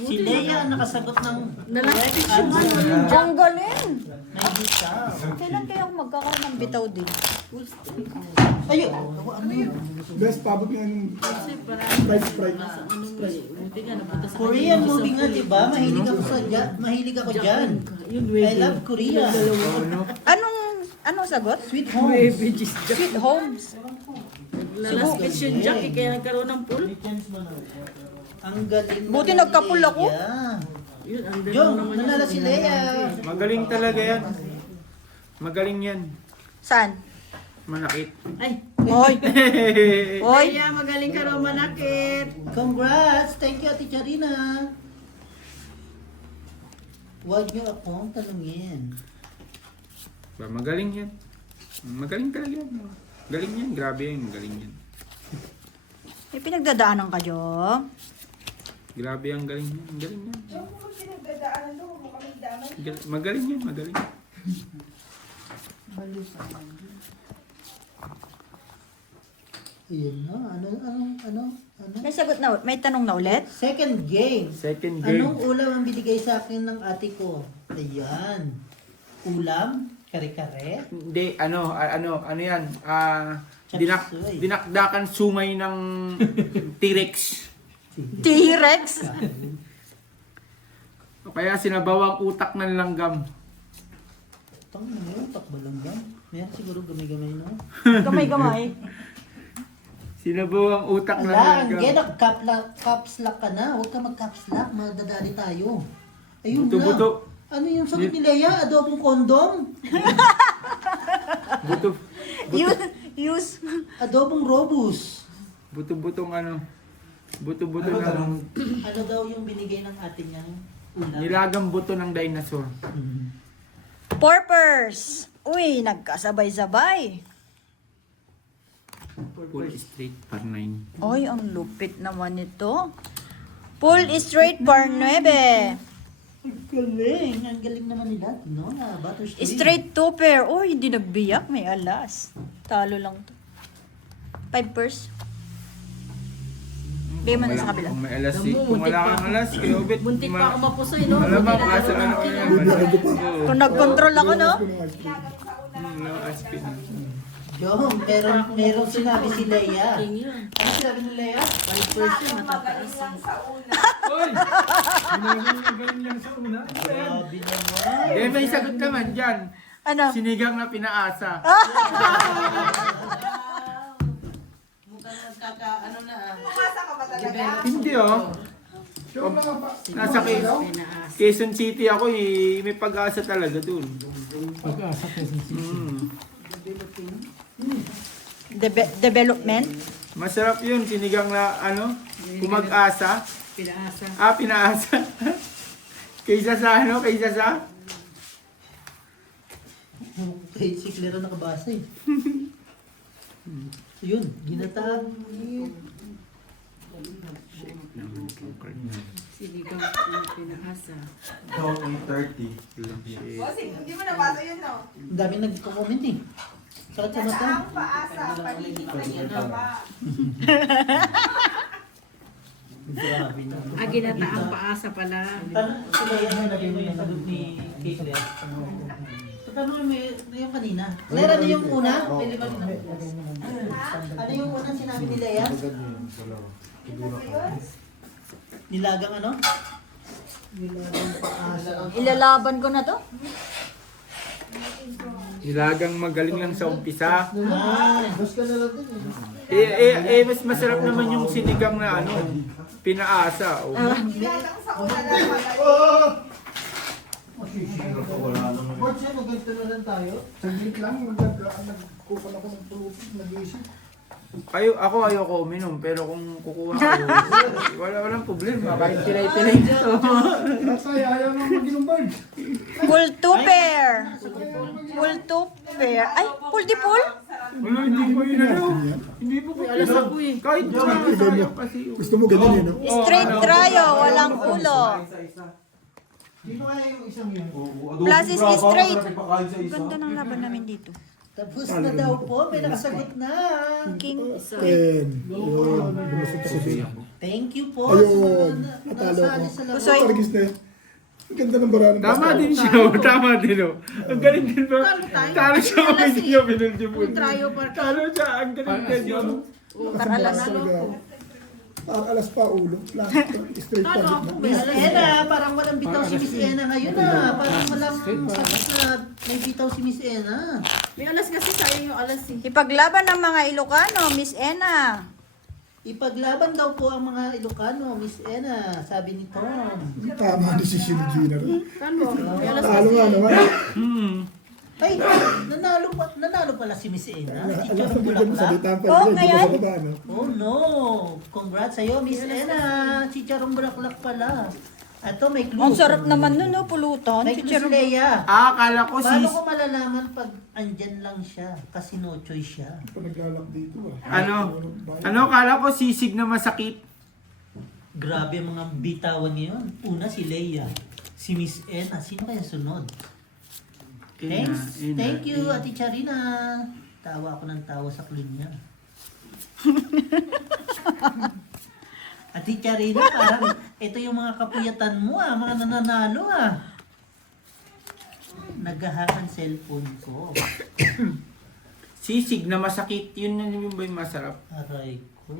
Si Leia nakasagot ng Nalapit siya. answer. Ang galing! May bitaw. Kailan kaya ako magkakaroon ng bitaw din? Ayun. Ano yun? Best pabot nga nung Sprite. Buti nga, napunta sa Korean movie nga, diba? Mahilig ako sa mahilig ako dyan. I love Korea. Anong sagot? Sweet Home. Sweet Homes. Lalasket siya yung Jackie, kaya nagkaroon ng pool. Ang galing. Buti ni nagkapul ako. Leia. Yun, ang dalawa Jong, naman nanalo si Leia. Magaling talaga yan. Magaling yan. Saan? Manakit. Ay, Hoy! Hoy! Leia, magaling ka raw manakit. Congrats! Thank you, Ate Charina. Huwag niyo akong tanungin. Magaling yan. Magaling talaga yan. Galing yan. Grabe yan. Magaling yan. May pinagdadaanan kayo? Grabe ang galing yan. Galing yan. Magaling yan. Magaling. Ayan na. Ano? May sagot na, may tanong na ulit? Second game. Second game. Anong ulam ang binigay sa akin ng ate ko? Ayan. Ulam? Kare-kare? Hindi, ano yan? Chapsuy. Dinakdakan sumay ng T-Rex. T-Rex? Kaya sinabawang utak ng langgam. Tang na yun, takbalanggam. Meron siguro gamay-gamay no? Gamay-gamay. Sinabawang utak ng Ala, ang langgam. caps lock ka na. Huwag ka mag-caps lock. Madadali tayo. Ayun Buto-buto. na. Ano yung sagot ni Leia? Adobong kondom? Buto. Use. Adobong robus? Buto-butong ano. Buto-buto ng Ano daw yung binigay ng ate niyang ulam? nilagang buto ng dinosaur. Porpers. Uy, nagkasabay-sabay. Full straight par 9. Oy, ang lupit naman ito. Full straight par 9. Ang galing. Ang galing naman nila. No? Butterscotch. Straight 2 pair. Uy, hindi nagbiyak. May alas. Talo lang to. 5 pairs. Bigay mo na sa kabila. Kung may alas, kung wala kang alas, kay Obet. Buntit pa ako mapusoy, no? Malamang asa ano ko yan. Kung nag-control ako, no? No, aspin. Jom, pero meron sinabi si Leia. King yun. Ano sinabi ni Leia? 5% matataas. Hoy! Galing lang sa una. Grabe naman. Eh, may sagot naman dyan. Ano? Sinigang na pinaasa. Mukhang magkaka, ano na ah. Hindi oh. Nasa Quezon City ako eh. May pag-asa talaga dun. Pag-asa Quezon City. Development? Masarap yun. Sinigang na ano, kumag-asa. Pinaasa. Pinaasa. Kaysa sa ano, kaysa sa... Kay si Clara nakabasa eh. So yun, ginataan. Sinigang pinaasa. So, 8:30. Bossing, hindi mo nabasa yun, no? Ang dami nagko-comment eh. Sakit sa mata. Ang paasa, paligid na yun pa. Grabe naman. Ah, ginataang paasa pala. Parang si Leia na lagay mo yung sagot ni kay Claire. So paano may yung kanina? Claire, ano yung una? Pwede ba? Ano yung unang sinabi ni Leia? Nilagang ano? Nilagang paasa. Ilalaban ko na to? Nilagang magaling lang sa umpisa. Bus ka na lang din eh. Mas masarap naman yung sinigang na ano, pinaasa. Oh. Nilagang sa una lang magaling. Board siya, magganto na lang tayo. Saglit lang, nagkukuha ako ng tulupin, nag-iisip. Ayoko uminom, pero kung kukuha ko, walang problema. Kahit tinay-tinay dito. Nasay, ayaw nang mag-inom bird. Full 2 pair. Full 2 pair. Ay, full di full? Wala, hindi ko yun ano. Hindi po ko alas ako eh. Kahit sayang kasi. Gusto mo ganun eh, no? Straight tryo, walang ulo. Sino kaya yung isang yun? Plus is straight. Ganda ng laban namin dito. Tapos na daw po, may nakasagot na. King. Ten. Yun, lumusot ako. Thank you po. Ayun, sa mga natalo nasali ko. sa laro. Pusoy. Targis na yan. Ang ganda ng bara ng Tama Pascal. din siya, tama din oh. Ang galing din ba? Talo siya kung hindi niya pinulti po. Trayo pa. Talo siya, ang galing din yun. Karalas. Alas pa ulo. Straight pa rin. Miss Ena, parang walang bitaw si Miss Ena ngayon ah. Parang walang sakit na may bitaw si Miss Ena. May alas kasi sayang yung alas eh. Ipaglaban ng mga Ilocano, Miss Ena. Ipaglaban daw po ang mga Ilocano, Miss Ena, sabi ni Tom. Tama ang desisyon ni Gina rin. Talo. May alas Talo kasi. nga naman. Ay, nanalo pala si Miss Ena. Si Alam Chong ko bigyan mo Bulaklak. salita pa. Oh, Hindi ngayon? ko sa baba, no? Oh no! Congrats sa'yo, Miss Ena! Si Charong Bulaklak pala. Ito, may clue. Ang sarap naman nun, no? Pulutan. May clue si Chicharon. Leia. Akala ko Paano sis... ko malalaman pag andyan lang siya? Kasi no choice siya. Ito naglalak dito ah. Ano, akala ko sisig na masakit. Grabe ang mga bitawan ngayon. Una si Leia. Si Miss Ena. Sino kaya sunod? Thanks. Thank you, Ate Charina. Tawa ako ng tawa sa clue niya. Ate Charina, parang ito yung mga kapuyatan mo ah. Mga nananalo ah. Naghahakan cellphone ko. Sisig na masakit, yun na yung ba yung masarap? Aray ko.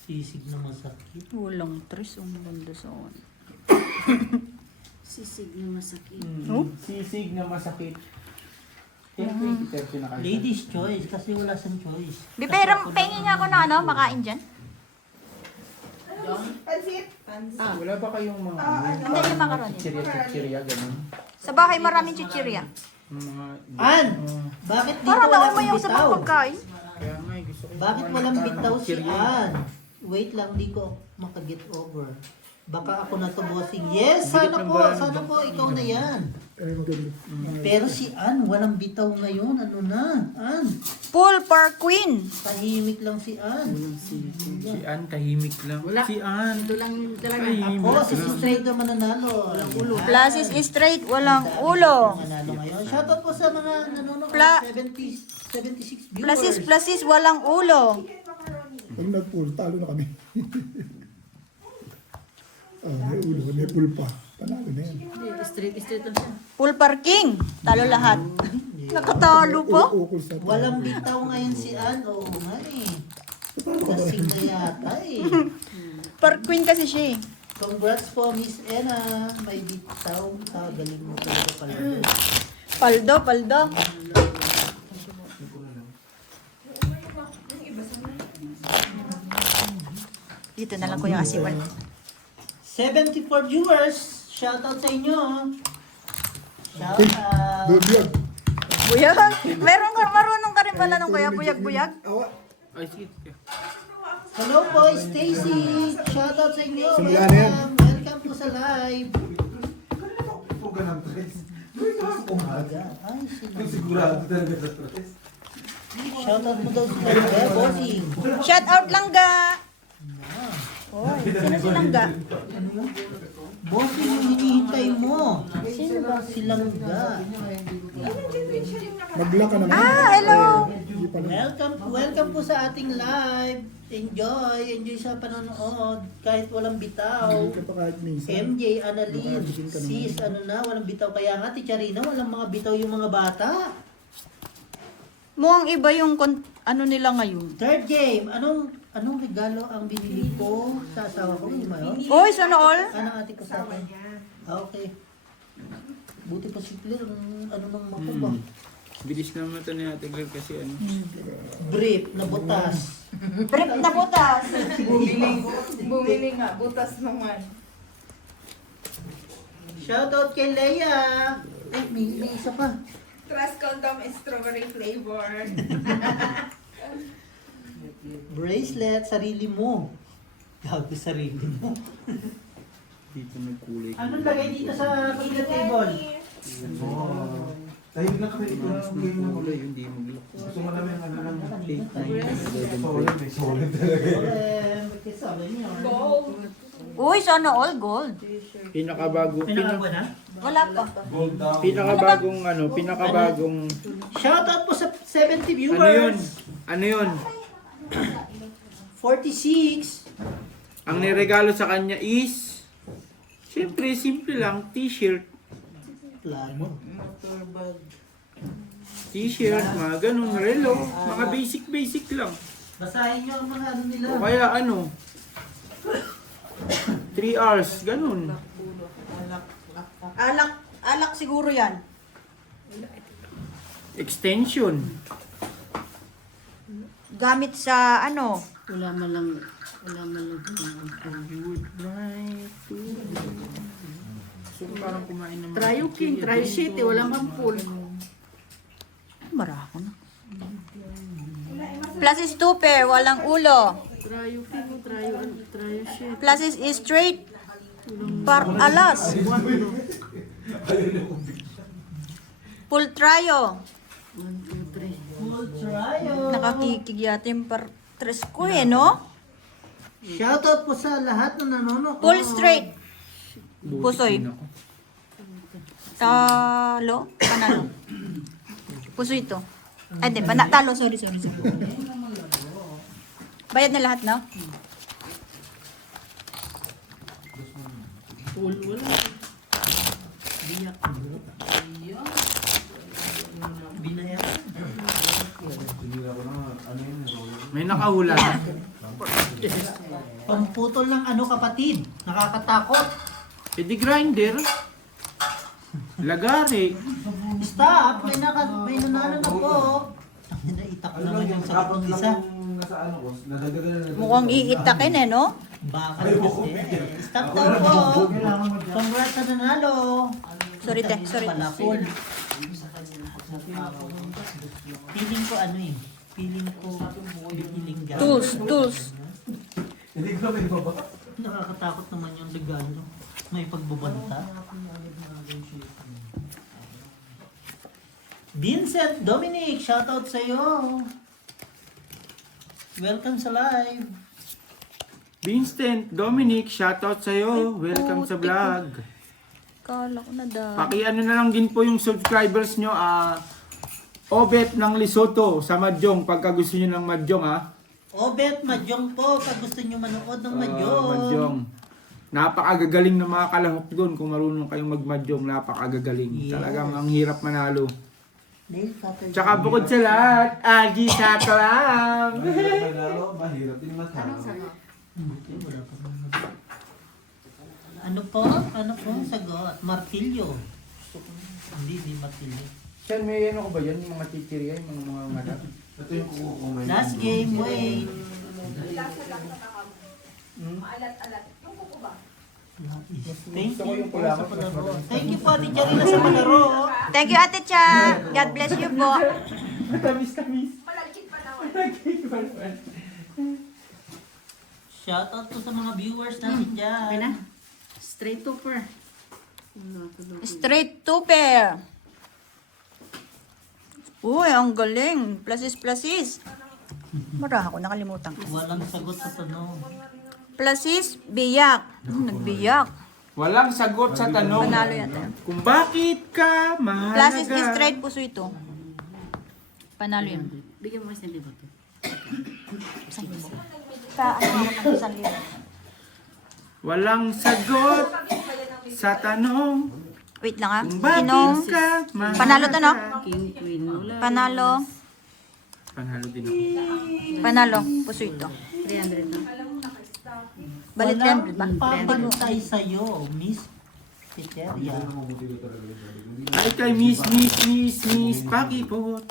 Sisig na masakit. Walang tres, ang ganda sa Sisig na masakit. Sisig na masakit. Ladies choice kasi wala siyang choice. Di, pero pengin nga ako na ano, makain dyan. Pansit. Wala ba kayong mga Hindi, yung macaroni. chichirya, ganun? Sa bahay maraming chichirya. Mga... An! Bakit dito Para wala kang naumayaw sa bitaw? mga pagkain. Kaya nga, gusto ko... Bakit walang bitaw si chichirya. An? Wait lang, di ko makaget over. Baka ako na to, bossing. Yes, sana po, ikaw na yan. Ay, maganda. Pero si An, walang bitaw ngayon. Ano na? An, Pool Park Queen. tahimik lang si An. Si Ann, tahimik lang. Wala. Si Ann. Ito lang talaga. Tahimik Ako, si lang. Straight naman nanalo. Walang ulo. Plasis straight, walang ulo. Nanalo ngayon. Shoutout po sa mga nanonood. Pla- 76 viewers. Plasis, walang ulo. Pag nag-pool, talo na kami. May ulo, may pool pa. Panalo na yan. Straight lang siya. Pool parking. Talo lahat. Nakatalo pa. Ukol sa Walang bitaw ngayon si Ann. Oo nga eh. Lasing na yata eh. Park Queen kasi siya eh. Congrats po, Miss Ena. May bitaw. Galing mo talaga pala. Paldo. Dito na lang ko yung asiwan. 74 viewers. Shoutout sa inyo. Shoutout. Doon yun. Buyag. Marunong ka rin pala nung kaya buyag-buyag. Awa. Ay, sige. Hello po, Stacy. Shoutout sa inyo. Simula na yan. Welcome po sa live. Ay, Sigurado talaga sa protest. shoutout mo daw sila. Eh, bossing. Shout out lang ga. Oh, sino si Langga? Bossing yung hinihintay mo. Sino ba silang ga? Magla ka naman. Hello. Hindi pa lang. Welcome po sa ating live. Enjoy sa panonood. Kahit walang bitaw. Hindi ka pa kahit minsan. MJ, Annalyn, sis, walang bitaw. Kaya nga, Ticharina, walang mga bitaw yung mga bata. Mukhang iba yung ano nila ngayon. Third game, anong regalo ang binili ko sa asawa ko? Yung mayon? Oy, sana all. Anong ate ko sa akin? Okay. Buti pa si Claire, ano nang mako ba? Bilis naman ito ni Ate Claire kasi ano. Brief na butas. Brief na butas. Bumili nga. Butas naman. Shoutout kay Leia. May isa pa. Trust condom is strawberry flavor. Bracelet, sarili mo. Gago sarili mo. Dito nagkulay. Anong lagay dito sa billiard table? Tayo na kami ito na ang game na Kulay, hindi mag-lock. Gusto mo namin ano lang. Take Solid, may solid talaga. Magkasama niyo. Gold. Uy, sana all gold. Pinakabago, Pinakawa na? Wala pa. Gold down. pinakabagong Shoutout po sa 70 viewers. Ano yun? 46. Ang niregalo sa kanya is, siyempre, simple lang, t-shirt. Plano. T-shirt, mga ganun, relo, mga basic lang. Basahin nyo ang mga ano nila. O kaya ano, 3 hours, ganun. Alak siguro yan. Extension. Gamit sa ano? Wala man lang. So, parang kumain naman. Tryo king, tryo city, wala man pool. Marako na. Plus is 2 pair, walang ulo. Tryo king, tryo shit. Plus is straight. Par alas. Full tryo. 1, 2, 3. Full trial. Nakakikig yata yung par tres ko eh, no? Shoutout po sa lahat na nanonood. Full straight. Pusoy. Buti din ako. Talo. Panalo. Puso ito. Ay, di. Talo. Sorry. Bayad na lahat, no? Pool, wala. Biyak. Binayaran. Tinila ko na, ano yun, May nakahula na. Pamputol ng ano kapatid. Nakakatakot. E di grinder. Lagari. Stop! May nanalo na po. Naitak naman yung sagot ng isa. Nasa ano ko, nadagdagan na. Mukhang iitakin eh, no? Bakal kasi. Stop daw po. Congrats sa nanalo. Sorry, te. Sorry. Palakol. Feeling ko ano eh. Feeling ko bikiling gano'n. Tools. Hindi ko may baba. Nakakatakot naman yung regalo. May pagbabanta. Vincent Dominic, shoutout sa'yo. Welcome sa live. Vincent, Dominic, shoutout sa'yo. Welcome sa vlog. Kala ko na daw. Paki-ano na lang din po yung subscribers nyo. Obet ng Lesotho sa Madjong. Pagka gusto nyo ng Madjong Obet, Mahjong po. Pag gusto nyo manood ng Mahjong. Madjong. Napakagagaling ng mga kalahok doon. Kung marunong kayong mag-Madjong, napakagagaling. Yes. Talagang ang hirap manalo. Nail cutter. Tsaka bukod sa lahat, Agi sa kalam. Mahirap din matalo. Ano po? Ano po ang sagot? Martilyo. Hindi martilyo. Saan may ano ko ba yan? Yung mga chichirya, yung mga manap. Ito yung kukumain. Last game, wait. Maalat-alat. Yung kuko ba? Thank Gusto ko you yung po pula sa ko, palaro. mas Thank you po, Ate Charina, sa palaro. Thank you, Ate Cha. God bless you po. Tamis. Malagkit pa naman. Shoutout po sa mga viewers natin dyan. Okay na? Straight to per. Straight 2 pair. Uy, ang galing. Pluses. Mara ako, nakalimutan ko. Walang sagot sa tanong. Pluses, biyak. Nagbiyak. Walang sagot sa tanong Panalo yata. kung bakit ka mahalaga. Pluses is straight, puso ito. Panalo yan. Bigyan mo kasi ng libo to. Sa ano naman ng 1,000. Walang sagot sa tanong Wait lang ha. kung bakit Sinong? ka mahalaga. Panalo to, no? King, queen, wala. Panalo. Panalo din ako. Panalo. Puso ito. 300 na. Balik Walang 300 ba? papantay sa'yo, Miss Teteria. Ay kay Miss Pakipot.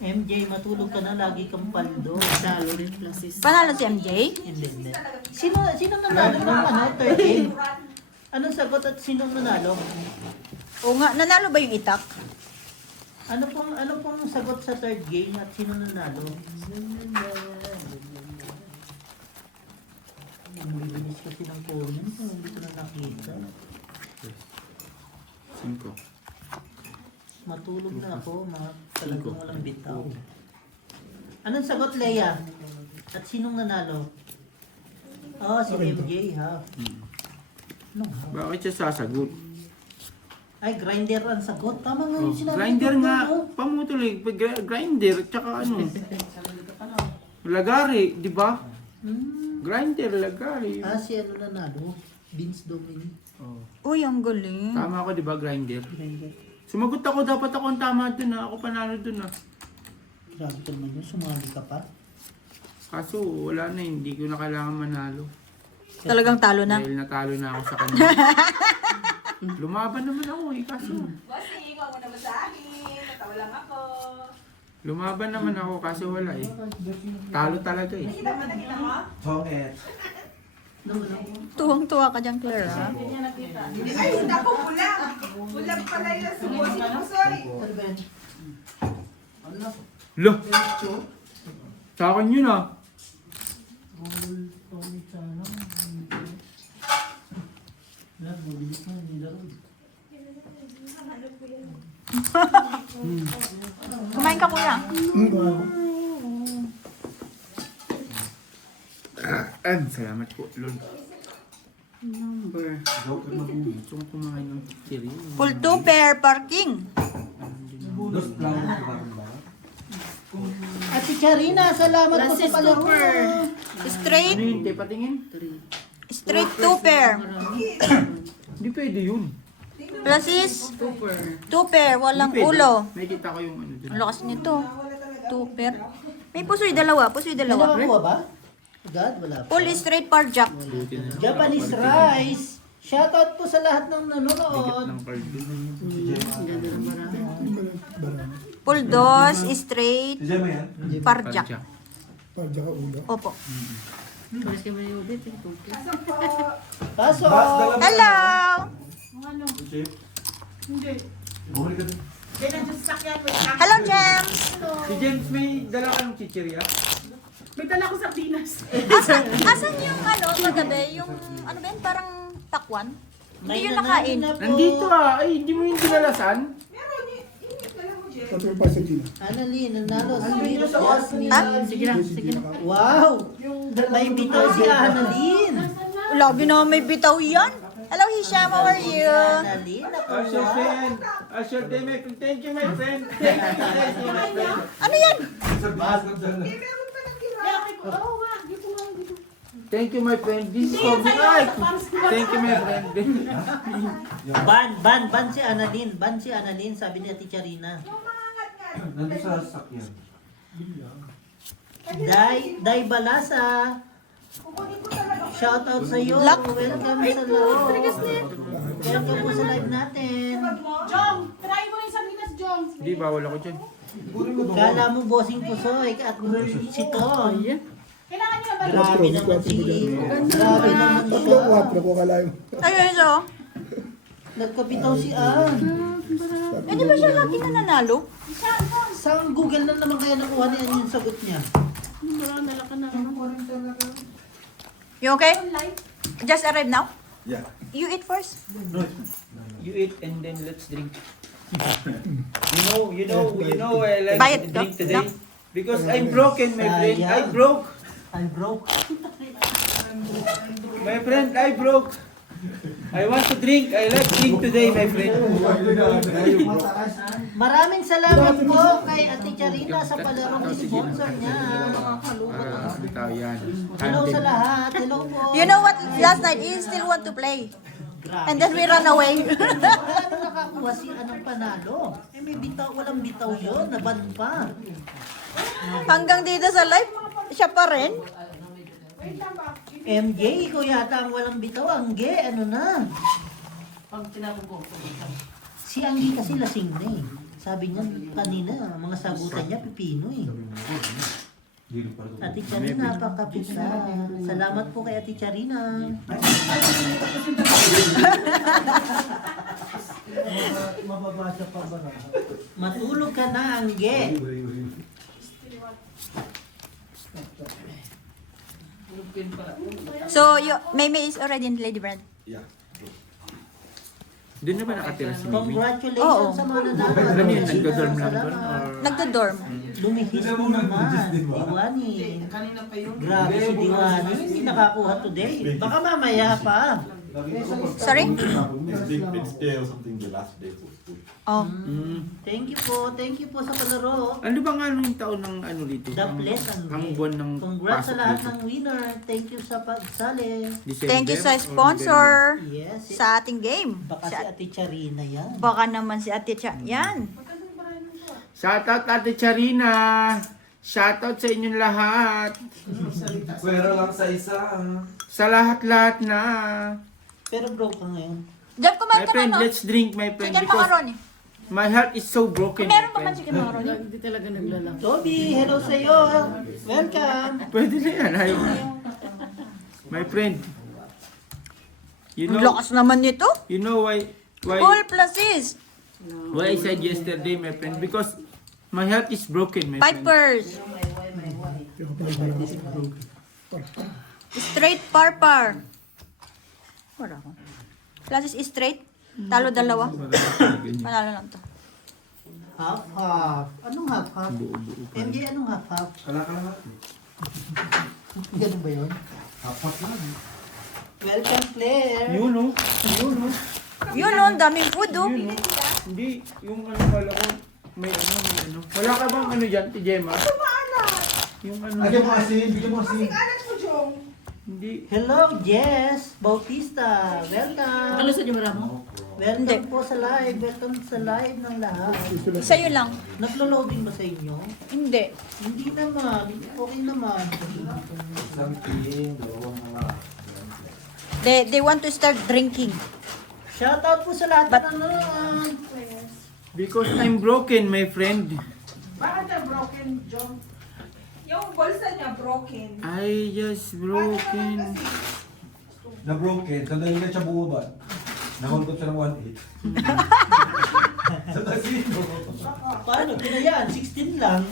MJ, matulog ka na, lagi kang paldo. Talo rin pluses. Panalo si MJ? Hindi. Sino nanalo ng ano, third game? Anong sagot at sinong nanalo? Oo nga, nanalo ba yung itak? Ano pong sagot sa third game at sino nanalo? Ang bibilis kasi ng comment, hindi ko na nakita. 5. Matulog na ako, talagang walang bitaw. Anong sagot, Leia? At sinong nanalo? Oh, si MJ, ha? Ano, ha? Bakit siya sasagot? Ay, grinder ang sagot. Tama nga yung sinabi Grinder ko, nga, no? pamutuloy. Grinder, tsaka ano. Lagari, di ba? Hmm. Grinder, lagari. Si ano nanalo? Vince Dominic. Oh. Uy, ang galing. Tama ako, di ba, grinder? Grinder. Sumagot ako, dapat ako ang tama dun Ako panalo dun Grabe ka naman yun, sumali ka pa. Kaso, wala na, hindi ko na kailangan manalo. Talagang talo na. Dahil natalo na ako sa kanya. Lumaban naman ako kaso. Bossing, huwag mo naman sa akin. Natawa lang ako. Lumaban naman ako kaso wala Talo talaga Nakita mo? Chonget. Tuwang-tuwa ka dyan, Claire, ha? Ay, naku, bulag. Bulag pala yun sa bossing ko, sorry. Lo! Sa akin yun Kumain ka, kuya. Salamat po, Lord. Number. Gusto kong kumain ng chichirin. Full 2 pair parking. Dos plano sa ba? Ate Charina, salamat po sa palaro. Straight, Ano yun, te? Patingin? straight 2 pair. Hindi pwede yun. Plus is Super. 2 pair, walang Hindi pwede. ulo. May kita ko yung ano dun. Ang lakas nito. 2 pair. May pusoy dalawa, pusoy May dalawa. nakakuha ba? Agad, wala pa. Full straight par jack. Japanese rice. Shoutout po sa lahat ng Bigat nanonood. ng card dun. Full dos, straight, Si Gemma yan? par jack. Padjak. Padya ka ulo. Opo. Pares ka ba yung ubit? Kaso, Hello! Chip? Hindi. Bumalik ka din. Hello, James! Si James may dala kang chichirya? Asan yung ano, kagabi? Yung, ano ba yun, parang takwan? Hindi yun nakain. na po. Nandito Ay, hindi mo yung dinalasan? Meron, init ka lang mo, Jen. Tapos yung pa sa Gina. Annalyn, nanalo. Sweet Jasmine. Ha? Sige lang, sige lang. Wow! May bitaw si Annalyn. Lagi na may bitaw yan. Hello, Hisham, how are you? Annalyn, Asher nakuha. friend! Asher day, my friend. Thank you, my friend. Thank you, my friend. Ano yan? Sa basket dyan. Eh, meron pa natira. Thank you, my friend. This is for me. Ay! Thank you, my friend. Ban si Annalyn. Ban si Annalyn, sabi ni Ate Charina. Yung mga ngat-ngat. Nandun sa sakyan. Day Balasa. Kukunin ko talaga. Shoutout sa iyo. Luck. Welcome sa live. Welcome po sa live natin. Jong, try mo rin sa Minas, Jong. Hindi, bawal ako dyan. Sigurin mo doon. Kala mo bossing pusoy at si Ton. Kailangan nyo ba? Grabe naman si Grabe naman Tatlo, siya. 4 ko kalayo. Ayun, so. Nagkapitaw si Ann. Eh, di ba siya lagi nananalo? Sa Google na naman kaya nakuha niya yung sagot niya. You okay? Just arrived now? Yeah. You eat first? You eat and then let's drink. you know, I like Bayad to ka? drink today. No. Because I'm broken, my friend. I Sayang. broke. I broke. My friend, I broke. I want to drink. I like drink today, my friend. Maraming salamat po kay Ate Charina sa palarong sponsor niya. Bitaw yan. Hello sa lahat. Hello po. You know what? Last night, he still want to play. And then we run away. Wala na nakakuha si anong panalo. Eh may bitaw, walang bitaw yun. Naban pa. Hanggang dito sa live, siya pa rin. MJ, ikaw yata ang walang bitaw. Angge, ano na? Si Angge kasi lasing na eh. Sabi niya kanina, mga sagutan niya, pipino eh. Ate Charina, napakapisa. Salamat po kay Ate Charina. Mababasa pa ba? Matulog ka na, Angge. So, Maymay is already in Lady Brand. Yeah. Doon na ba nakatira si Mimi? Congratulations Oo. sa mga nanalo. Ano yun? Nagdodorm lang doon? Salamat. Or... Nagdo-dorm. Lumihis mo naman, Diwani. Grabe si Diwani, hindi nakakuha today. Baka mamaya pa. Sorry? Next day or something, the last day for school. Oh. Thank you po sa palaro. Ano ba nga yung taon ng ano dito? The Bless and Ang Ray. buwan ng Congrats sa pasok lahat dito. ng winner. Thank you sa pagsali. December Thank you sa or sponsor Yes. sa ating game. Baka si Ate Charina yan. Baka naman si Ate Cha. Yan. November? Shoutout Ate Charina! Shoutout sa inyong lahat! Pero lang sa isa. Sa lahat-lahat na! Pero broke ka ngayon. Diyan My kumain ka friend, na, no? let's drink my friend Chicken because macaroni. my heart is so broken. Meron my pa man friend. chicken macaroni? Hindi talaga naglalak. Toby, hello sa'yo. Welcome. Pwede na yan. Ayaw. My friend. You Ang know, lakas naman nito. you know why Full pluses. I said yesterday, my friend, because my heart is broken, my friend. Pipers. Straight parpar. Wala ko. Pluses is straight. Talo dalawa. Panalo lang to. Half-half. Anong half-half? MJ, anong half-half? Kala-kala. Ganun ba yun? Hapak lang. Welcome, Claire. Yun, no? Yun, no? Yun o, ang daming food oh. Yun, no? Hindi, yung ano pala ko, may ano. Wala ka bang ano dyan, ti Gemma? Yung ano, Bigyan mo asin, bigyan mo asin. Anak mo, Jong. hindi. Hello, Jess Bautista. Welcome. Nakalusad yung maramo? Welcome po sa live. Welcome sa live ng lahat. Sa'yo lang. Naglo-loading ba sa inyo? Hindi. Hindi naman. Okay naman. Something, dalawang mga. They want to start drinking. Shoutout po sa lahat But- ng nanonood. Because I'm broken, my friend. Bakit ka broken, Jong? Yung bulsa niya broken. I just broken. Na broken, sandali na siya bumaba. Nakontot siya ng 1.8. Sa casino. Paano? Pinayaan. 16 lang.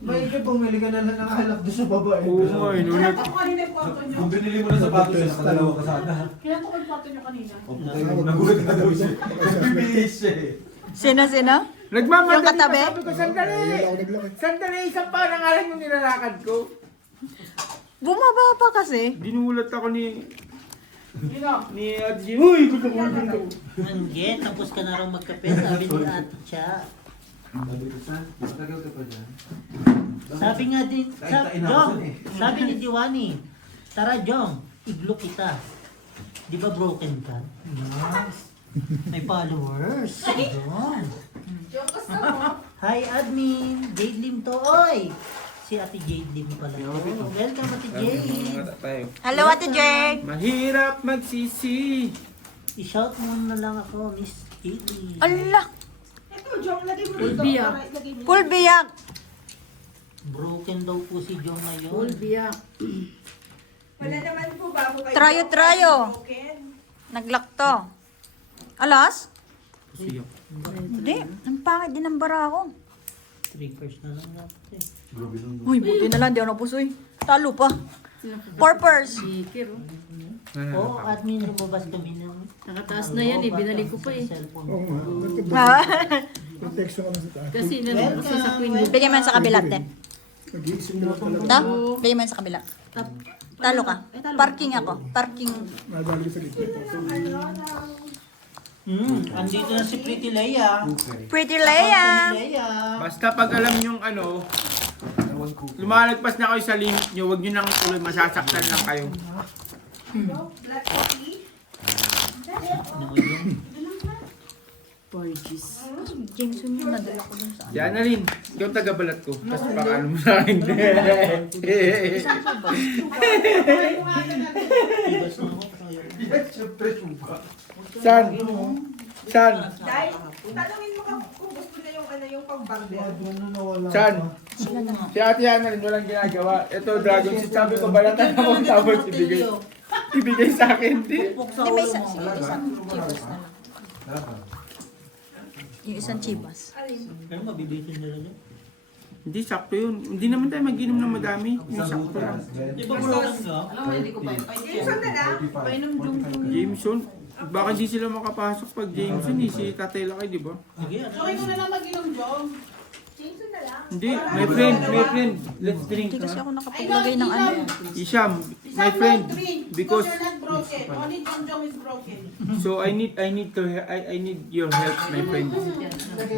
May bumili ka na lang ng alak doon sa babae. Oo nga, eh, no? Kaya ako kanina yung kwarto niyo. Kung binili mo na sapatos siya, nakadalawa ka sana. Kaya ako yung kwarto niyo kanina. Nagulat ka daw siya. Bibihis siya eh. Sino? Nagmamadali Yung katabi? pa, sabi ko, sandali! Sandali, isang pa na nga lang yung nilalakad ko. Bumaba pa kasi. Dinulat ako ni Ate G. Uy, gusto ko dito. Angge, tapos ka na raw magkape. Sabi ni Ate Cha. Matagal ka pa dyan. Sabi nga din, Kahit Jom, eh. sabi ni Diwani, tara Jom, iglo kita. Di ba broken ka? Yes. May followers. Jom. Jong, gusto mo? Hi admin, Jade Lim to, oy! Si Ate Jade Lim pala. Welcome Ate Jade. Hello, Ate Jade. Mahirap magsisi. I-shout mo na lang ako, Miss Katie. Ala, Ito, Jong, lagay mo Full dito. biyak. Lagay mo. full biyak. Broken daw po si Jom ngayon. Full biyak. Wala naman po bago kayo. Trayo. Broken. Naglock to. Alas? Siyo. Hindi. Ang pangit din ang bara ko. Triggers na lang natin. Grabe nung Uy, buti na lang. Di ako napusoy. Talo pa. Purpers. Sikir, oh. Oo, admin, lumabas kami ng... Nakataas na yan eh. Binalik ko pa eh. Cellphone. Oo nga. Ah. Protection ka lang sa taas. Kasi nandun kasi sa Queen. Bigyan mo yan sa kabila, te. Nag-iisip mo talaga. Ta? Bigyan mo yan sa kabila. Talo ka. Parking ako. Parking. Nadali ka sa gitna. Andito na si Pretty Leia. Pretty Leia. Leia. Basta pag alam yung ano, lumalagpas na kayo sa limit nyo, huwag nyo nang tuloy, masasaktan lang kayo. Black coffee. Porgies. Jameson yung nadala ko dun sa Yan na rin, ikaw taga-balat ko. Tapos baka ano mo sa akin. Ibas na ako. Siyempre, suba. San? San? Dahil, tanungin mo kung gusto niya yung ano yung pag-barber. San? Si Ate Yana rin, walang ginagawa. Ito, Dragon Seed, sabi ko, balatan ako tapos ibigay. Ibigay sa akin. Hindi, may isang chibas na lang. Yung isang chibas. Pero mabibitin nila niya. Hindi, sakto yun. Hindi naman tayo mag-inom ng madami. Yung sakto lang. Di ba broken ka? Jameson na lang. Jameson, baka hindi sila makapasok pag Jameson eh. Si Tatay Lakay, di ba? Sige, Jameson na lang. Hindi, my friend, let's drink. Hindi kasi ako nakapaglagay ng ano. Isham, my friend, because broken. Only Jong is broken. So I need your help, my friend.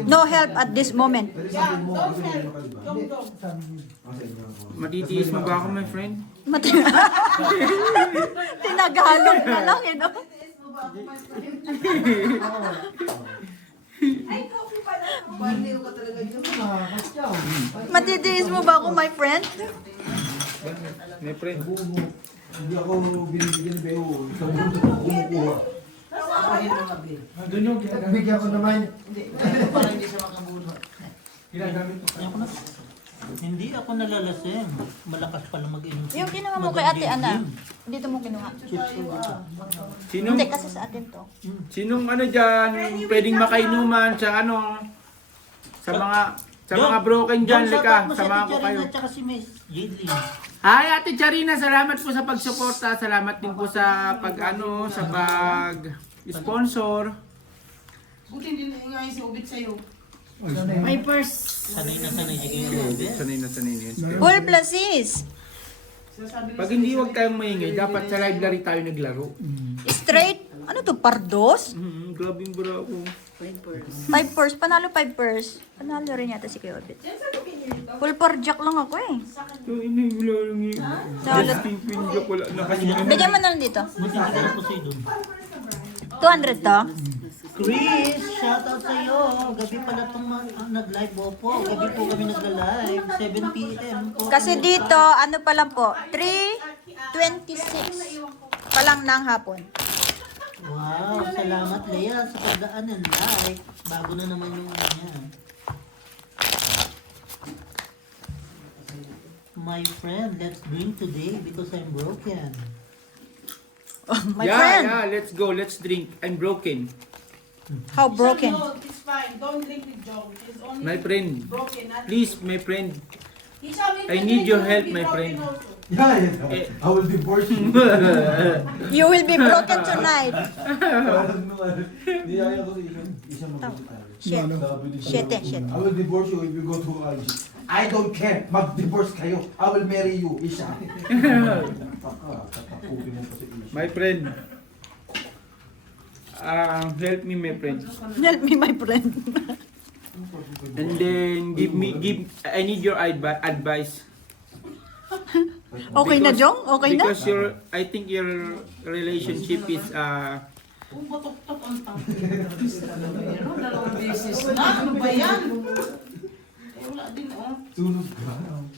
No help at this moment. Yeah, don't help. Jong. Matitiis mo ba ako, my friend? Tinagalog na lang, eh, no? Ay, coffee pala. Baliw ka talaga dyan. Matitiis mo ba ako, my friend? My friend. Hindi ako binibigyan Beo. Sa mundo ako kumukuha. Doon yung ginagamit. Bigyan ko naman. Ginagamit ko. Ayoko na. Hindi ako nalalasing. Malakas pala mag-inom. Yung kinuha mo kay Ate Ana. Dito mo kinuha. Sinong, Hindi, kasi sa atin to. sinong ano dyan, pwedeng makainuman sa ano, sa mga broken dyan, lika, samahan ko kayo. At saka si Miss Jadlyn. Hi Ate Charina, salamat po sa pagsuporta, salamat din po sa sponsor. Buti hindi na ingay si Ubit sa'yo. My purse. Sanay na sanay siya kayo. Sanay na yun. Full plasis. Pag hindi huwag tayong maingay, dapat sa library tayo naglaro. Straight. Ano to, pardos? Grabe yung bra ako. 5 purse. Panalo 5 purse. Panalo rin yata si Kuya Obit. Full par jack lang ako eh. Yung inihula lang yun. Salad. Testing pinjak, wala na kasi. Bigyan mo na lang dito. Buti hindi ka na Poseidon. 200 to. Chris, shoutout sa'yo. Gabi pala itong nag-live po. Gabi po kami nagla-live. 7 p.m. po. Kasi dito, ano pa lang po, 3:26 pa lang ng hapon. Wow, salamat Lea sa pagdaan ng live. Bago na naman yung ano niya. My friend, let's drink today because I'm broken. My friend, Let's go, let's drink. I'm broken. how broken? No, it's fine. Don't drink with Jong. It's only My friend, broken. Not please, my friend. He's having I to need drink, your he will help, be my broken friend. also. Yeah, I will divorce you. You will be broken tonight. Hindi ayaw ko isang mag-divorce. Shit. Shit. I will divorce you if you go to IG. I don't care. Mag-divorce kayo. I will marry you, Isha. Tatakupin mo pa si Isha. My friend. Help me, my friend. Help me, my friend. And then I need your advice. Okay na, Jong? Okay na? Because I think your relationship is Batok-tok ang tao. Meron, dalawang beses na. Ano ba yan? Wala din, oh. Sunog ka. Alam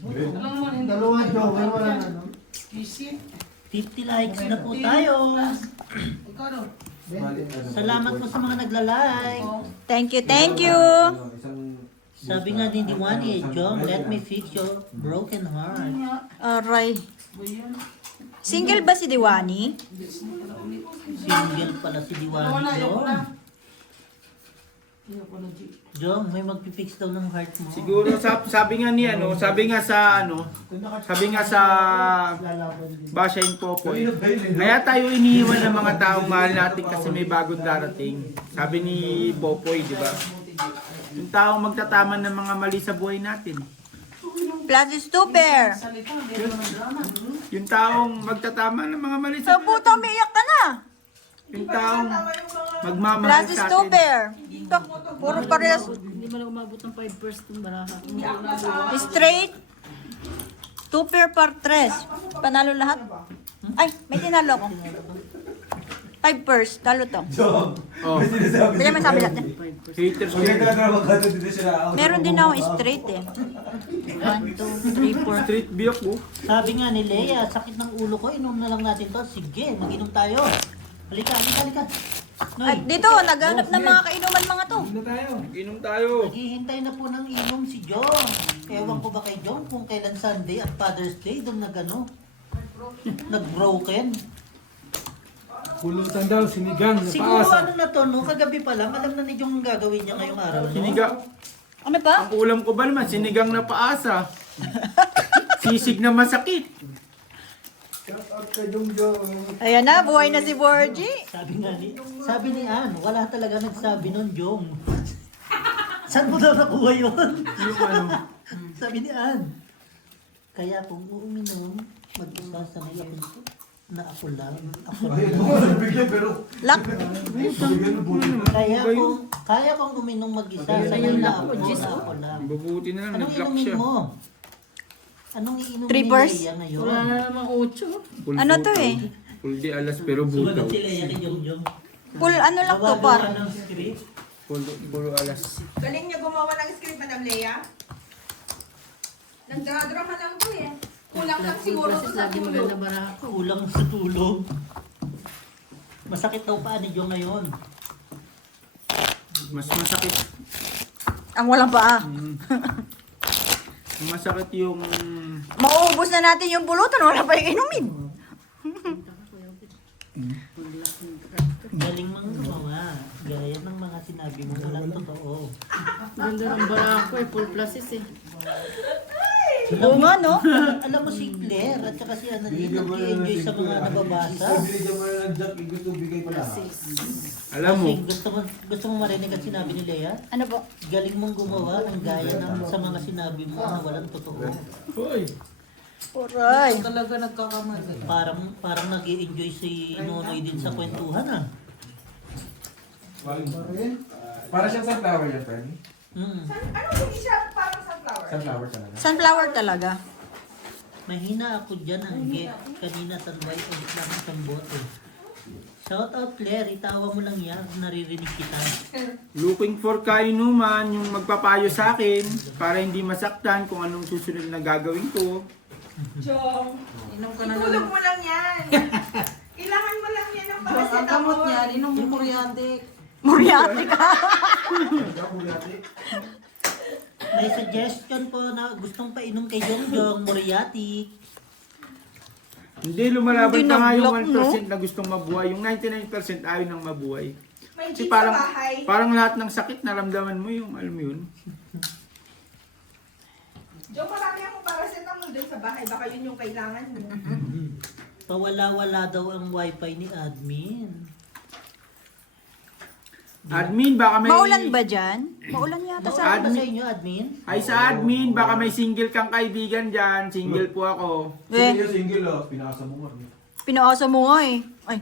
mo, hindi. Dalawa joke, wala na, no? Visit. 50 likes na po tayo. Ikaw daw. Salamat po sa mga nagla-like. Thank you. Sabi nga ni Diwani, John, let me fix your broken heart. Aray. Single ba si Diwani? Single pala si Diwani, Wala, ayoko na. John. John, may magpipix daw ng heart mo. siguro sabi nga sa Bashain Popoy. Kaya tayo iniiwan ng mga taong mahal natin kasi may bagong darating. Sabi ni Popoy, di ba? Yung taong magtataman ng mga mali sa buhay natin. Plus Super. Salita, hindi naman ng drama. Yung taong magtatama ng mga mali sa Sa puto, umiiyak ka na. yung taong magmamahal Plus sa atin. Super. Ito, puro parehas. Hindi mo lang umabot ng 5 first ng baraha. Straight. 2 pair par 3. Panalo lahat. Ay, may tinalo ako. 5 pairs. Talo to. Oh. Bigyan mo sabi natin. Haters Pag nagtatrabaho ka dito sila. Meron din ako straight eh. 1, 2, 3, 4. Street biyak mo. Sabi nga ni Lea, sakit ng ulo ko, inom na lang natin to. Sige, mag-inom tayo. Halika. Noy, At dito, naghanap ng mga kainuman mga to. Inom tayo. naghihintay na po ng inom si John. Ewan ko ba kay John kung kailan Sunday at Father's Day doon nag-broken. Pulutan daw, sinigang, Siguro ano na to, no? Kagabi pa lang, alam na ni John ang gagawin niya ngayong araw. No? Sinigang. Ano pa? Ang ulam ko ba naman, sinigang na paasa. Sisig na masakit. Shout out kay Jongjong. Ayan na, buhay na si Borgie. Sabi ni Ann, wala talaga nagsabi nun, Jong. Saan mo daw nakuha yun? Yung ano, Sabi ni Ann. Kaya kung uuminom, mag-isa sa may ako. na ako lang. Ako Ay, lang. ako nagbigyan pero... Lak. Bigyan ng bulit. Kaya kong uminom mag-isa. Sanay na ako na ako lang. Mabuti na lang, Anong nag-lock inumin siya. mo? Anong iinumin Three ni bars? Leia ngayon? Wala na namang 8. Full Ano to butaw. eh? Full di alas pero butaw. Sumunod si Leia kay Jong. Full ano lang to par. ng script. Puro alas. Galing niya gumawa ng script, Madam Leia. Nagdradrama lang to eh. Kulang lang siguro to sa Lagi tulog. maganda barako. Kulang sa tulog. Masakit daw pa ni Jong ngayon. Mas masakit. Ang walang paa. Masakit yung... Mauubos na natin yung pulutan. Wala pa yung inumin. Galing mang gumawa. Gaya ng mga sinabi mo, walang totoo. Ganda ng barako eh. Full pluses eh. Oo nga, no? Alam mo si Claire at saka si Annalyn, nag-enjoy sa mga nababasa. Binigyan mo na ng jack, gusto bigay pa lahat. Alam mo, Kasi gusto mo marinig at sinabi ni Leia? Ano po? Galing mong gumawa ng gaya ng sa mga sinabi mo na walang totoo. Aray. Talaga nagkakamali. Parang nag-i-enjoy si Nonoy din sa kwentuhan ah. Para siyang sunflower yan, Fernie. Ano hindi siya parang sunflower? Sunflower talaga. Sunflower talaga. Mahina ako dyan ang get. Kanina tanway ulit lang isang bote. Shout out Claire, itawa mo lang yan. Naririnig kita. looking for kainuman yung magpapayo sa akin para hindi masaktan kung anong susunod na gagawin ko. Chong, Inom ka na itulog lang. mo lang yan. Kailangan mo lang yan ng Ang gamot paracetamol. niya, inom mo muriatic. Muriati ka. May suggestion po na gustong painom kay Jongjong, Moriatic. Hindi, lumalaban Hindi pa nga yung nag-block, 1% na gustong mabuhay. Yung 99% ayaw nang mabuhay. May Kasi jeep parang, sa bahay. parang lahat ng sakit naramdaman mo yung, alam mo yun. Chong, marami akong paracetamol dun sa bahay. Baka yun yung kailangan mo. Pawala-wala daw ang wifi ni admin. Admin, baka may... Maulan ba dyan? Maulan yata sa... Maulan ba sa inyo admin? Ay sa admin, baka may single kang kaibigan dyan. Single po ako. Eh, Single, pinasa mo nga. pinaasa mo nga eh. Ay,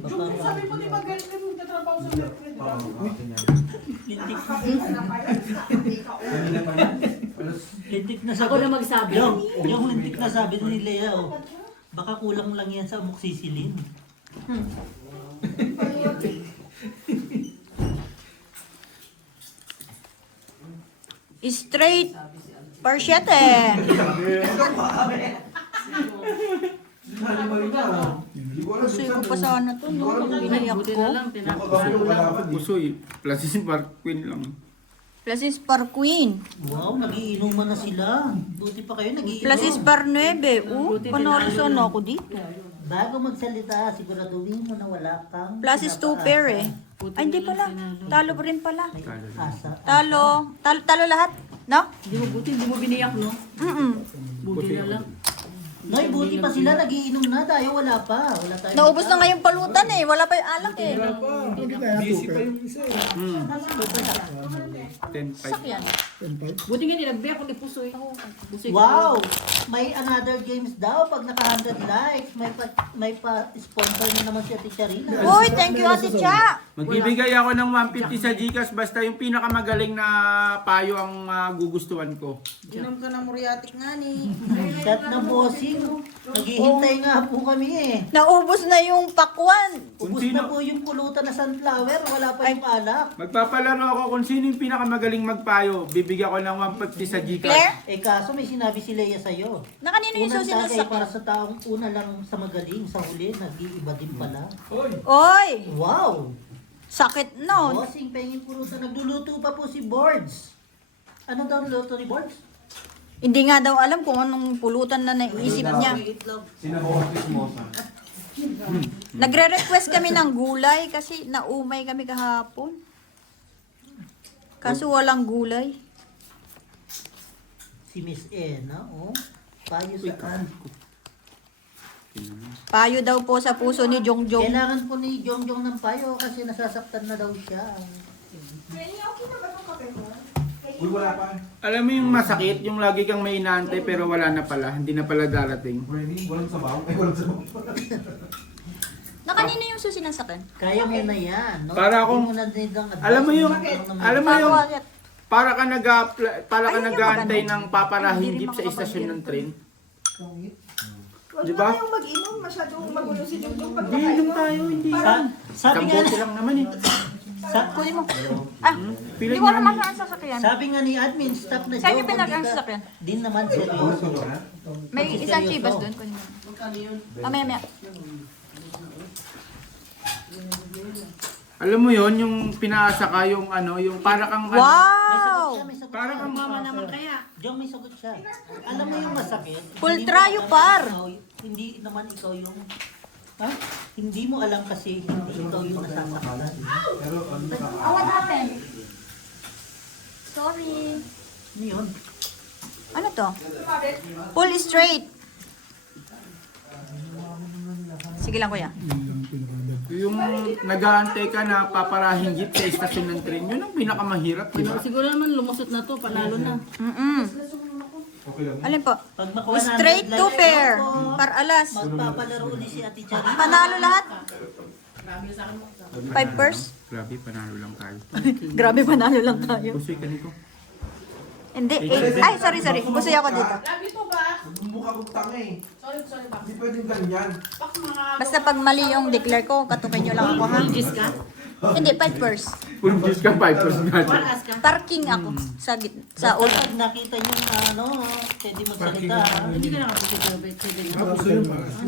Chong, sabi mo di ba galing na magtatrabaho sa Mercury? Lintik, Ano pa yan? Kanina pa yan. lintik na sabi. Ako na magsabi. Yung lintik na sabi ni Lea, oh. Baka kulang lang yan sa amoxicillin. straight parsyete. Mali na. Hindi ko alam. Gusto ko pa sana to, no? Biniyak Buti ko. na lang, tinapos. Pusoy, Plasis Park Queen lang. Plasis par Queen. Wow, nagiinuman na sila. Buti pa kayo nagiinom. Plasis par 9. Panalo sana ako dito. Bago magsalita, siguraduhin mo na wala kang Plasis 2 pair eh. Ay, hindi pala. Talo pa rin pala. may asa. Talo. Talo lahat. No? Hindi mo buti, hindi mo biniyak, no? Mm-mm. Buti na lang. Noy, buti pa sila nagiinom na. Tayo wala pa. Wala tayo. Naubos na nga yung palutan eh. Wala pa yung alak eh. Busy pa yung isa eh. 10-5. Sakyan. Buti nga nilagbi ako ni Pusoy. Pusoy Wow! May another games daw pag naka 100 likes. May pa-sponsor na naman si Ate Charina. Uy, thank you Ate Cha. Magbibigay ako ng 150 sa Gcash basta yung pinakamagaling na payo ang gugustuhan ko. Inom ka ng muriatic nga ni. Chat na bossing. Naghihintay nga po kami eh. Naubos na yung pakwan. Ubus na po yung pulutan na sunflower. Wala pa yung alak. Magpapalaro ako kung sino yung pinakamagaling magpayo. Bibigyan ko ng 150 sa Gcash. Claire? Eh kaso may sinabi si Leia sa'yo. Na kanino yung Unang susunod tagay sa... para sa taong una lang sa magaling. Sa huli, nag-iiba din pala. Oy! Wow! Sakit no. Bossing, pengin pulutan. Nagluluto pa po si Boards. Ano daw ang luto ni Boards? Hindi nga daw alam kung anong pulutan na naisip niya. Sinabaw at Chismosa. Nagre-request kami ng gulay kasi naumay kami kahapon. Kaso walang gulay. Si Miss E, no? Oh, payo saan? Payo daw po sa puso ni Jongjong. Kailangan po ni Jongjong ng payo kasi nasasaktan na daw siya. Penny, okay na ba itong kape mo? Kay Uy, wala pa. Alam mo yung masakit, yung lagi kang may inaantay pero wala na pala, hindi na pala darating. Really? Walang sabaw? Ay, walang sabaw. Na kanina yung susi ng sakyan? Kaya mo na yan. No? Para akong- Hindi mo na need ang advice. Alam mo yung, alam mo yung, Bakit? para ka Ayun yung nag-aantay maganda. ng paparahing Hindi jeep sa rin istasyon ng train. Huwag Di na ba? kayong mag-inom. Masyadong magulo si Junjun pag Hindi, yung tayo, hindi. Sabi nga, Kambote lang naman eh. Kunin mo. Ah, Pila hindi ko alam niya. ang sasakyan. sabi nga ni admin, stop na Saan joke. yung pinag-ang sasakyan? Din naman seryoso. May isang chibas doon. Kunin mo. Magkano yun? Mamaya. Alam mo yon yung pinaasa ka, yung ano, yung para kang ano, May Wow! sagot siya, may sagot para siya. kang Mama naman kaya. Jong, may sagot siya. Alam mo yung masakit? Full hindi mo tryo, alam par. Hindi naman ikaw yung... Ha? Hindi mo alam kasi hindi ikaw yung nasasaktan. Oh, what happened? Sorry. Ano yun? Ano to? Pull straight. Sige lang, kuya. yung nag-aantay ka na paparahing jeep sa istasyon ng train, yun ang pinakamahirap, di ba? Siguro naman lumusot na to, panalo na. Alin po? Pag makuha na Straight 100 to likes, pair. ako po, Par alas. magpapalaro ulit si Ate Charina. Panalo lahat? 5 purse? Grabe, panalo lang tayo. Grabe, panalo lang tayo. Pusoy ka nito. Hindi, 8. Ay, sorry. Busoy ako dito. Lagi to ba? Mukha kong tanga eh. Sorry ba? Hindi pwedeng ganyan. Bak mga... Basta pag mali yung declare ko, katukin nyo lang ako, ha? Gis ka? Hindi, 5 purse. Puro juice ka, 5% natin. Paras ka? Parking ako sa sa Basta ulo. pag nakita nyo ano, pwede magsalita. ha? Hindi ka nakapagsasabi.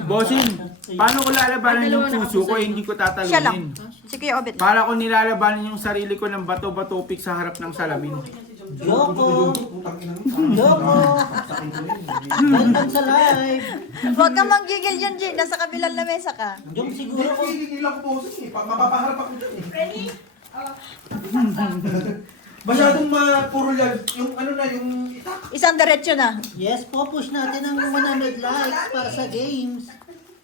Bossing, paano ko lalabanan yung puso ko, hindi ko Siya lang. tatalunin? Si Kuya Obet. Para ko nilalabanan yung sarili ko ng bato-batopik sa harap ng salamin. Joko! Putang ina mo. Joko! Welcome sa live! Huwag kang manggigil dyan, G. Nasa kabilang lamesa ka. Jok, siguro kung Hindi lang po eh. Mapapaharap ako dyan eh. Ready? Masyadong puro yan. Yung ano na, yung itak. Isang diretsyo na. yes po, push natin ang 100 likes para sa games.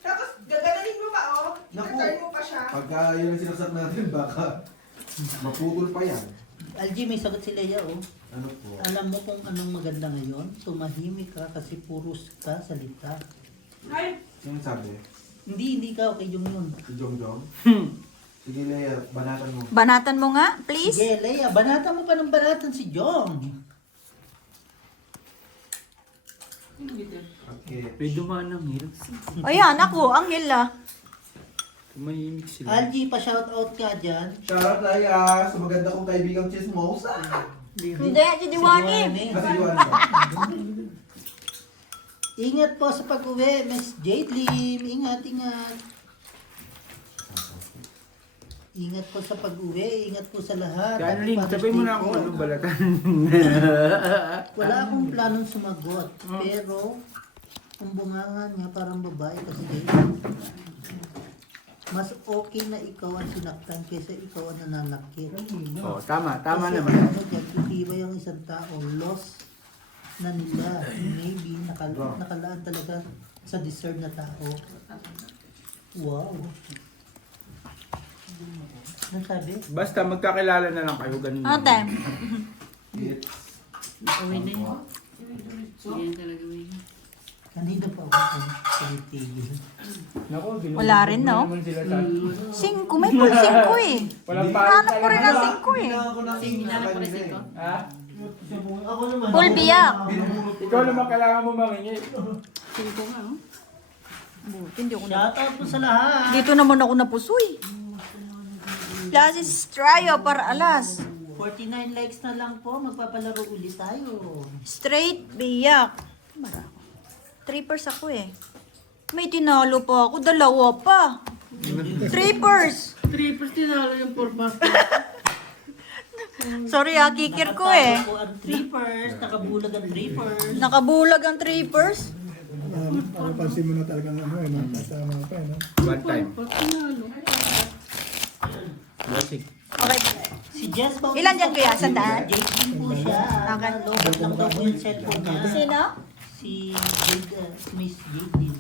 Tapos gaganahin mo pa, oh. Naku. I-turn mo pa siya. Pagka yun ang sinasat natin, baka maputol pa yan. Algie, may sagot si Leia, oh. Ano po? Alam mo kung anong maganda ngayon? Tumahimik ka kasi puros ka salita. Ay, Sino sabi? Hindi ka, okay yung yun. Si Jong Jong? Sige, Leia, banatan mo. Banatan mo nga, please. Sige, Leia, banatan mo pa ng banatan si Jong. Okay. May dumaan ng hirap. Ayan, ako, ang hila. Tumahimik sila. Algie, pa-shoutout ka dyan. Shoutout, Leia, sa maganda kong kaibigang chismosa. Hindi, si Diwani. Kasi yun ba? Ingat po sa pag-uwi, Miss Jade Lim. Ingat. Ingat po sa pag-uwi. Ingat po sa lahat. Kaya Happy Lin, Father's sabay mo Day na po. akong anong balatan. Wala akong planong sumagot. Pero, kung bunganga niya, parang babae kasi mas okay na ikaw ang sinaktan kaysa ikaw ang nananakit. Oo, tama Kasi naman. ano dyan, itibay ang isang tao, loss na nila. Maybe nakalaan talaga sa deserve na tao. Wow. Ano sabi? Basta magkakilala na lang kayo, ganun Ano lang. time? uwi na yun. Yan talaga uwi na. Kanina pa ako tinitigil. Nako, Wala rin, no? naman sila sa... 5, may full 5 eh. Walang Hanap ko rin ang 5 eh. Hinanap ko rin sito. Ha? Ako naman. Full biyak. Ikaw naman kailangan mo mangingi. Sito nga, oh. Buti, hindi ako na. Shoutout po sa lahat. Dito naman ako napusoy. Lasis tryo para alas. 49 likes na lang po. Magpapalaro ulit tayo. Straight biyak. Mara ako. 3 purse ako eh. May tinalo pa ako. 2 pa. 3 purse. 3% tinalo yung 4 pack. Sorry kikir ko eh. Nakatalo po ang trippers. Nakabulag ang trippers. Nakabulag ang 3 purse. Napansin mo na talagang ano eh, no? Kasama pa eh, no? One time. Pag tinalo. Bossing. Okay. Si Jess Bautista. Ilan dyan kuya? Sandaan? Jade din po siya. Okay. Lobot lang daw po yung cellphone niya. Sino? Si Jade, Miss Jade din.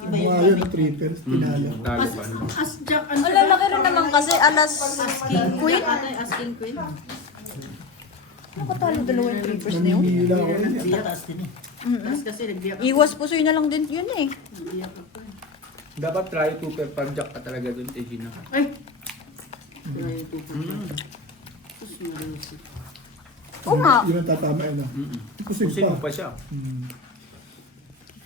Iba yung Mga yun, comment. trippers, tinalo. Talo pa. As Jack, ano Wala, laki rin naman kasi alas Asking queen. Asking queen. Nakatalo dalawa yung 3 first na yun. Hinihila ko yun. Tataas din eh. Tapos kasi nagbiyak Iwas pusoy na lang din yun eh. ako. Dapat try to pepper jack ka talaga dun, Tegina. Ay! Try to Tapos malusi. Oo nga. Yun ang tatamain na. Pusig Pusin mo pa. pa siya.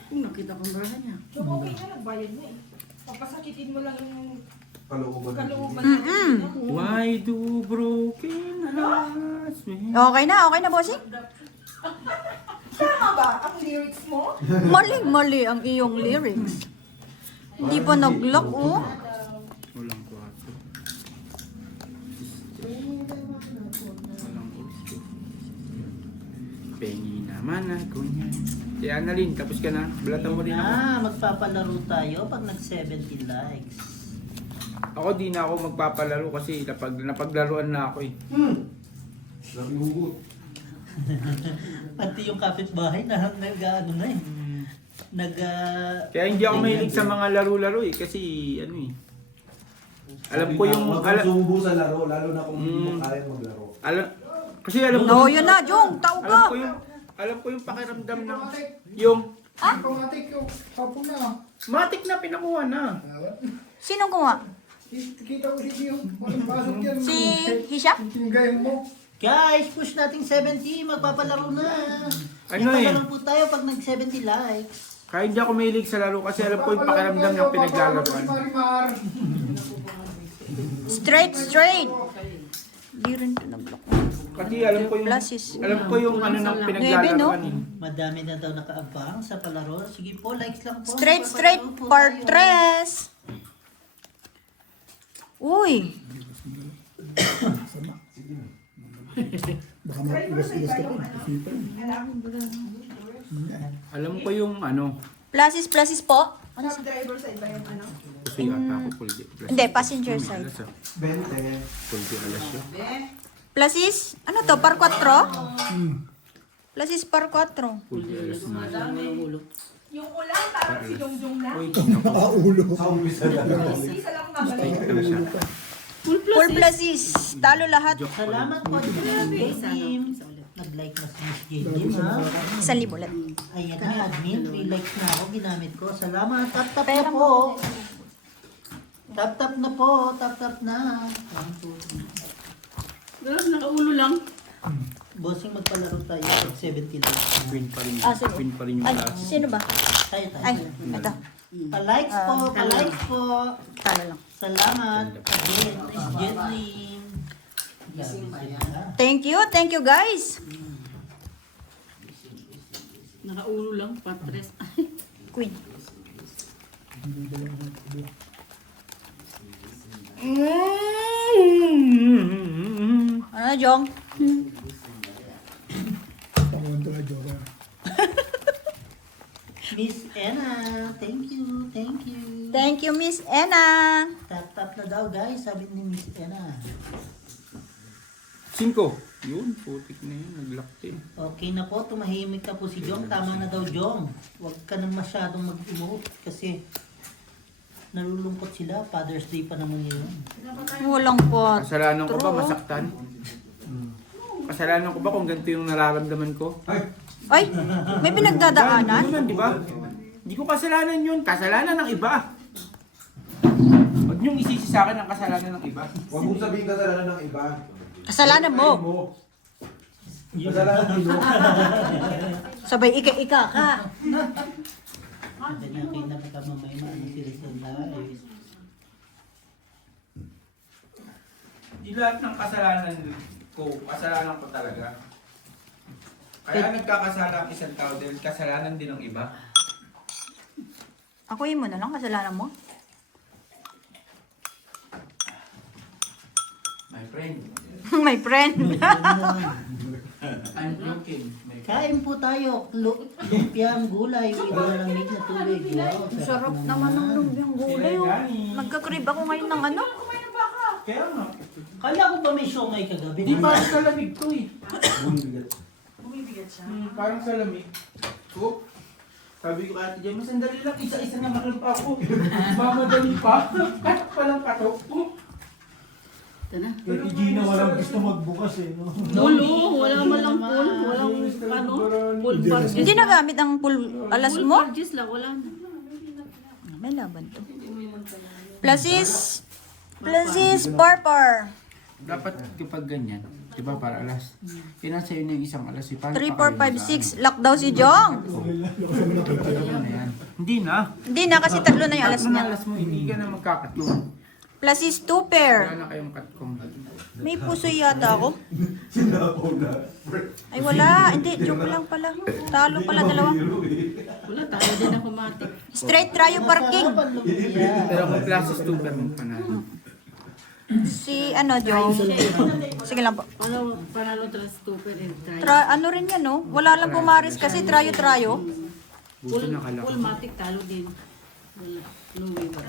Kung nakita ko ang barahan niya. So, okay na, nagbayad na eh. Papasakitin mo lang yung Kalooban. kalooban natin. Why do broken hearts make... Okay na, bossing? Tama ba ang lyrics mo? Mali ang iyong lyrics. Hindi pa nag-lock, oh. Walang kwarto. Walang gusto. Pengi naman ako niya. Si Annalyn, tapos ka na. Balatan mo rin ako. Magpapalaro tayo pag nag-70 likes. Ako di na ako magpapalaro kasi napaglaruan na ako eh. Labi hugot. Pati yung kapitbahay na nag-ano na eh. Kaya hindi ako mahilig sa mga laro-laro eh kasi ano eh. Alam ko yung Huwag kang sumubo sa laro, lalo na kung hindi mo kaya maglaro. kasi alam ko No, yun na, Jong. Tao ka. alam ko yung pakiramdam ng yung Automatic yung kapo na. matik na pinakuha na. Sinong kuha? Kita ko si yung pasok yan. Si Hisha? Tinggayin mo. Guys, push natin 70. Magpapalaro na. Ano eh? Magpapalaro po tayo pag nag-70 likes. Kaya hindi ako mahilig sa laro kasi alam ko yung pakiramdam ng pinaglalaroan. Marimar. Straight. Di rin ito nag-lock. Kasi alam ko yung ano ng pinaglalaroan eh. Madami na daw nakaabang sa palaro. Sige po, likes lang po. Straight, Magpapalaro po part tayo. 3. Uy. Baka mag-iwas-iwas ka pa. Alam ko yung ano. Pluses po. Ano Truck driver sa iba yung ano? Kasi ata ako full day. Hindi, passenger side. Alas ah. 20. Full day alas yun. Pluses? Ano to? Par 4? Pluses par 4. Full day alas na. Yung ulang, parang si Jongjong na. Uy, naku. Ulo. Sa umpisa lang. Isa lang mabalik. Ano siya? Full pluses. Talo lahat. Salamat po sa J-Team. Nag-like na si Miss J-Team ha. 1,000 ulit. Ayan na, admin. 3 likes na ako. Ginamit ko. Salamat. Tap-tap na po. Tap-tap na po. Tap-tap na. Pero nakaulo lang. Bossing, magpalaro tayo pag 70 likes. Queen pa rin. Ah, sige. Queen pa rin yung Ay, taas. sino ba? Tayo tayo. Ay, ito. Pa-likes po. Pa-likes po. Talo lang. Salamat. Again, Miss J-Team. Thank you guys. Nakaulo lang, patres. Queen. Ano na, Jong? Pangonto na joker. Miss Anna, thank you, thank you. Thank you, Miss Anna. Tap-tap na daw guys, sabi ni Miss Anna. 5. Yun, putik na yun. Nag-lock din. Okay na po, tumahimik na po si Jong. Tama na daw Jong. Huwag ka na masyadong mag-emote kasi nalulungkot sila. Father's Day pa naman yun. Walang pot. Kasalanan ko ba masaktan? Kasalanan ko ba kung ganito yung nararamdaman ko? Ay, may pinagdadaanan? Ano naman, di ba? Hindi ko kasalanan yun. Kasalanan ng iba. Huwag niyong isisi sa akin ang kasalanan ng iba. Huwag mong sabihin kasalanan ng iba. Kasalanan mo. Kasalanan mo. Sabay ika-ika ka. Sabi niya kayo na pagkamamay maano sila sa live. Di lahat ng kasalanan ko talaga. Kaya nagkakasala ang isang tao dahil kasalanan din ng iba. Ako mo na lang, kasalanan mo. My friend, My friend. I'm broken. Kain po tayo. Lumpiang gulay. Inalamig na tubig. Wow, Sarap naman ng lumpiang gulay. Oh. Nagkakrib ako ngayon ng ano. Kaya nga. Kala ko ba may siomay kagabi? Di parang sa lamig to eh. Bumibigat siya. Parang sa lamig. So, sabi ko ate Jem, sandali lang, isa-isa naman lang pa ako. Mamadali pa. Katok pa lang katok. Ito na. Kaya Gina walang gusto magbukas eh. No? Pulo, wala malang pool, walang ano, pool parties. Hindi nagamit ang pool alas Pool mo? parties lang, wala na. May laban to. Plasis Parpar. Dapat kapag ganyan, di ba para alas, pinasa yun yung isang alas, 3, 4, 5, 6. Lock daw si Jong. Hindi na. Hindi na kasi tatlo na yung alas Tatlo na niya. alas mo, hindi ka na magkakatlong. Plasis 2 pair. Wala na kayong katkong. May puso yata ako. Ay wala. Hindi. Joke lang pala. Talo pala dalawa. Wala, tayo din ako matik. Straight trio parking. Pero kung classes 2 ka mong panalo. Si ano, Jong. Sige lang po. Ano, panalo trans stupid and try. Ano rin yan, no? Wala lang pumaris kasi trio-trio. Buti nakalaki. Full matic talo din. Wala, no way ba.